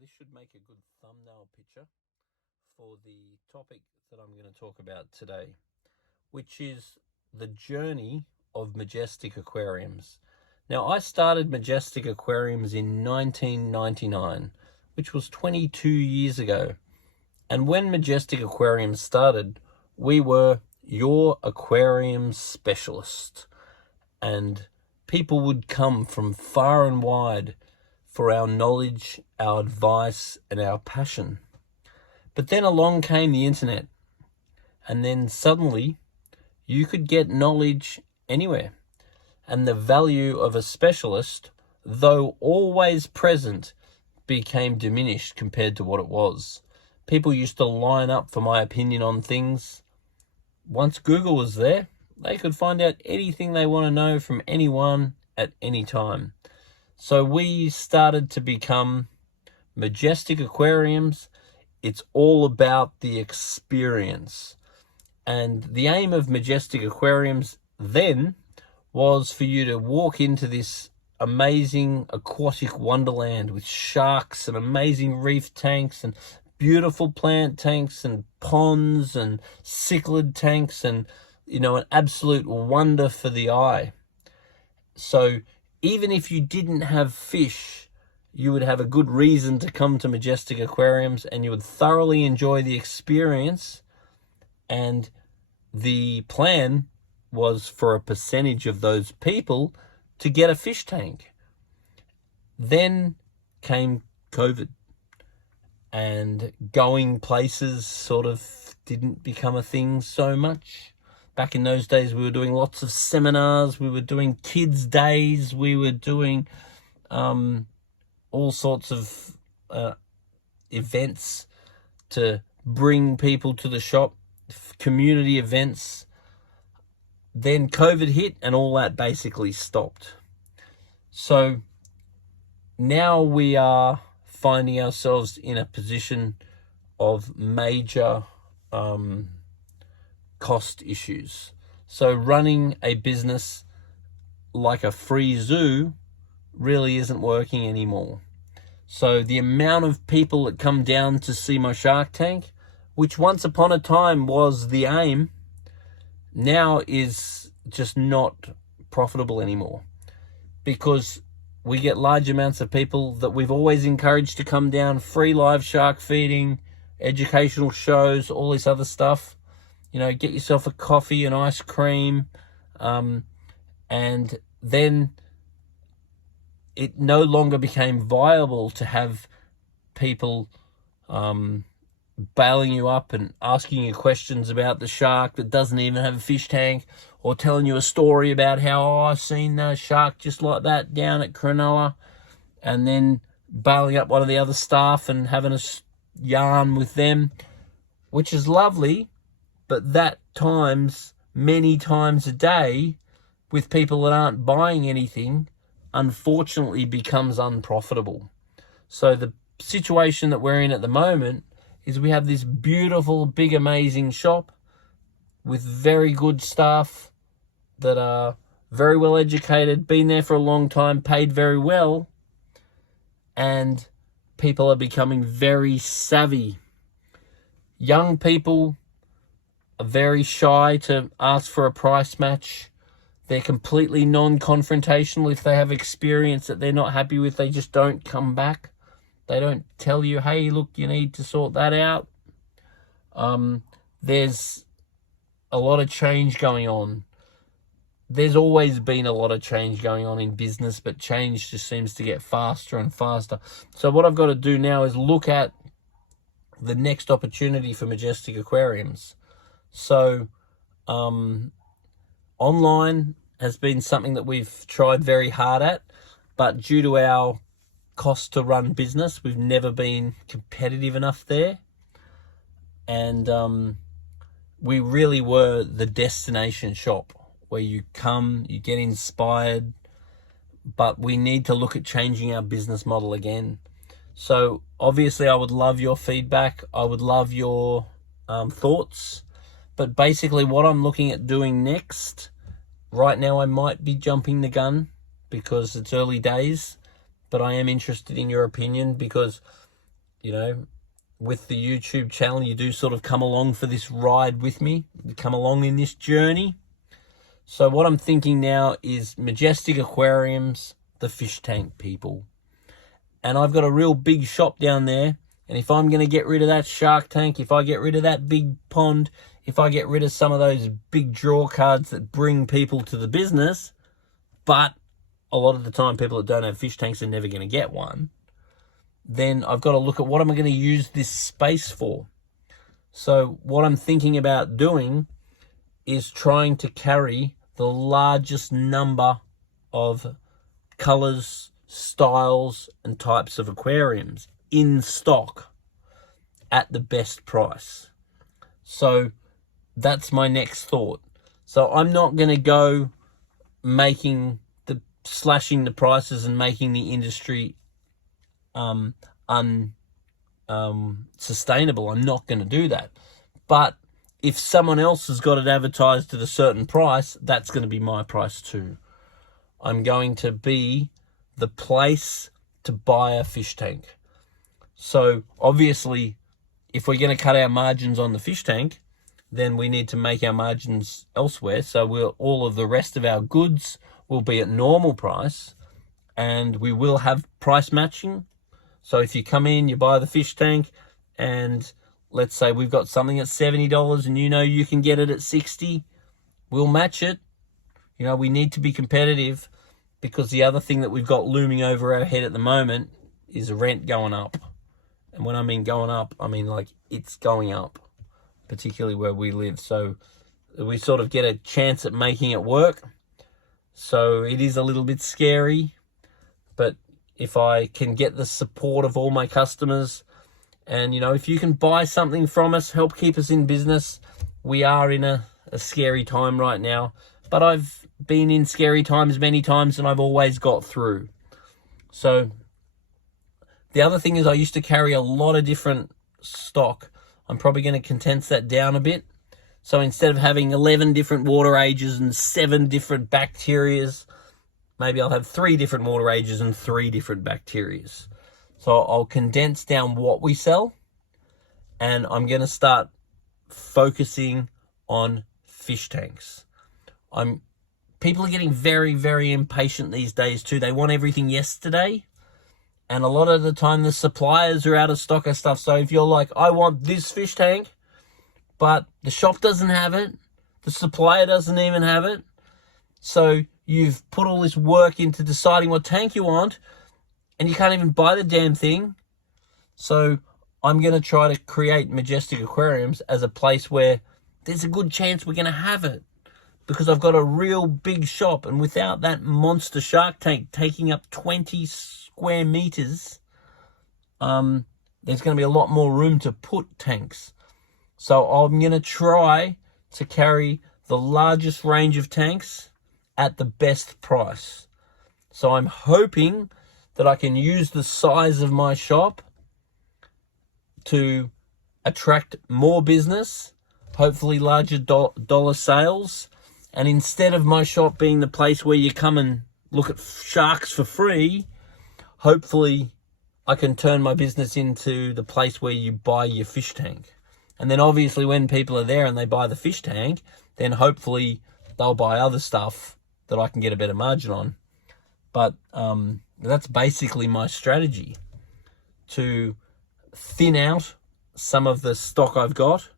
this should make a good thumbnail picture for the topic that I'm going to talk about today, which is the journey of Majestic Aquariums. Now, I started Majestic Aquariums in 1999, which was 22 years ago. And when Majestic Aquariums started, we were your aquarium specialist. And people would come from far and wide for our knowledge, our advice, and our passion. But then along came the internet. And then suddenly, you could get knowledge anywhere. And the value of a specialist, though always present, became diminished compared to what it was. People used to line up for my opinion on things. Once Google was there, they could find out anything they want to know from anyone at any time. So we started to become Majestic Aquariums. It's all about the experience. And the aim of Majestic Aquariums then was for you to walk into this amazing aquatic wonderland with sharks and amazing reef tanks and beautiful plant tanks and ponds and cichlid tanks and, an absolute wonder for the eye. So even if you didn't have fish, you would have a good reason to come to Majestic Aquariums and you would thoroughly enjoy the experience. And the plan was for a percentage of those people to get a fish tank. Then came COVID, and going places sort of didn't become a thing so much. Back in those days, we were doing lots of seminars, we were doing kids' days, we were doing all sorts of events to bring people to the shop, community events. Then COVID hit and all that basically stopped. So now we are finding ourselves in a position of major cost issues. So running a business like a free zoo really isn't working anymore. So the amount of people that come down to see my Shark Tank, which once upon a time was the aim, now is just not profitable anymore, because we get large amounts of people that we've always encouraged to come down, free live shark feeding, educational shows, all this other stuff. Get yourself a coffee and ice cream. And then it no longer became viable to have people bailing you up and asking you questions about the shark that doesn't even have a fish tank, or telling you a story about how, I've seen a shark just like that down at Cronulla, and then bailing up one of the other staff and having a yarn with them, which is lovely, but that times many times a day with people that aren't buying anything, unfortunately becomes unprofitable. So the situation that we're in at the moment is we have this beautiful, big, amazing shop with very good staff that are very well educated, been there for a long time, paid very well, and people are becoming very savvy. Young people are very shy to ask for a price match. They're completely non-confrontational. If they have experience that they're not happy with, they just don't come back. They don't tell you, hey, look, you need to sort that out. There's a lot of change going on. There's always been a lot of change going on in business, but change just seems to get faster and faster. So what I've got to do now is look at the next opportunity for Majestic Aquariums. So online has been something that we've tried very hard at, but due to our cost to run business, we've never been competitive enough there. And we really were the destination shop where you come, you get inspired, but we need to look at changing our business model again. So obviously I would love your feedback. I would love your thoughts. But basically what I'm looking at doing next, right now I might be jumping the gun because it's early days, but I am interested in your opinion, because you know, with the YouTube channel, you do sort of come along for this ride with me, you come along in this journey. So what I'm thinking now is Majestic Aquariums, the fish tank people. And I've got a real big shop down there. And if I'm going to get rid of that shark tank, if I get rid of that big pond, if I get rid of some of those big draw cards that bring people to the business, but a lot of the time people that don't have fish tanks are never going to get one, then I've got to look at what am I going to use this space for. So what I'm thinking about doing is trying to carry the largest number of colors, styles, and types of aquariums in stock at the best price. So that's my next thought. So I'm not going to go slashing the prices and making the industry sustainable. I'm not going to do that. But if someone else has got it advertised at a certain price, that's going to be my price too. I'm going to be the place to buy a fish tank. So obviously, if we're going to cut our margins on the fish tank, then we need to make our margins elsewhere. So all of the rest of our goods will be at normal price, and we will have price matching. So if you come in, you buy the fish tank, and let's say we've got something at $70 and you can get it at $60, we'll match it. We need to be competitive, because the other thing that we've got looming over our head at the moment is rent going up. And when I mean going up, I mean like it's going up, particularly where we live. So we sort of get a chance at making it work. So it is a little bit scary, but if I can get the support of all my customers, and if you can buy something from us, help keep us in business. We are in a scary time right now, but I've been in scary times many times, and I've always got through. So the other thing is, I used to carry a lot of different stock. I'm probably going to condense that down a bit. So instead of having 11 different water ages and 7 different bacterias, maybe I'll have 3 different water ages and 3 different bacterias. So I'll condense down what we sell, and I'm going to start focusing on fish tanks. People are getting very, very impatient these days too. They want everything yesterday. And a lot of the time the suppliers are out of stock of stuff. So if you're like, I want this fish tank, but the shop doesn't have it, the supplier doesn't even have it, so you've put all this work into deciding what tank you want, and you can't even buy the damn thing. So I'm going to try to create Majestic Aquariums as a place where there's a good chance we're going to have it, because I've got a real big shop, and without that monster shark tank taking up 20 square meters, there's going to be a lot more room to put tanks. So I'm going to try to carry the largest range of tanks at the best price. So I'm hoping that I can use the size of my shop to attract more business, hopefully larger dollar sales. And instead of my shop being the place where you come and look at sharks for free, hopefully I can turn my business into the place where you buy your fish tank. And then obviously when people are there and they buy the fish tank, then hopefully they'll buy other stuff that I can get a better margin on. But that's basically my strategy, to thin out some of the stock I've got,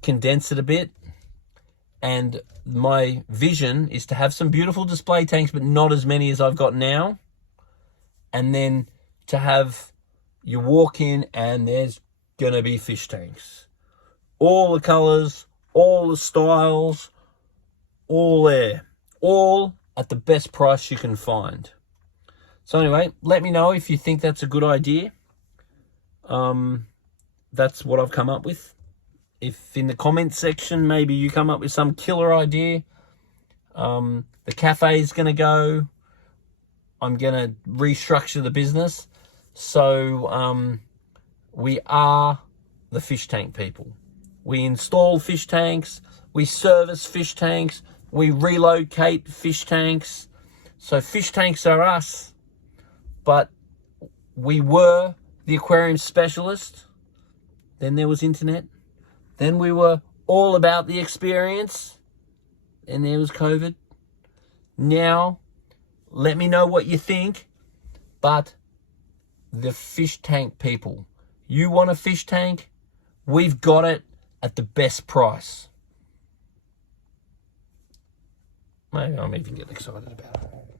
condense it a bit, and my vision is to have some beautiful display tanks, but not as many as I've got now. And then to have, you walk in and there's going to be fish tanks. All the colors, all the styles, all there. All at the best price you can find. So anyway, let me know if you think that's a good idea. That's what I've come up with. If in the comments section, maybe you come up with some killer idea. The cafe is going to go. I'm going to restructure the business. So we are the fish tank people. We install fish tanks. We service fish tanks. We relocate fish tanks. So fish tanks are us. But we were the aquarium specialist. Then there was internet. Then we were all about the experience. And there was COVID. Now, let me know what you think. But the fish tank people, you want a fish tank? We've got it at the best price. Maybe I'm even getting excited about it.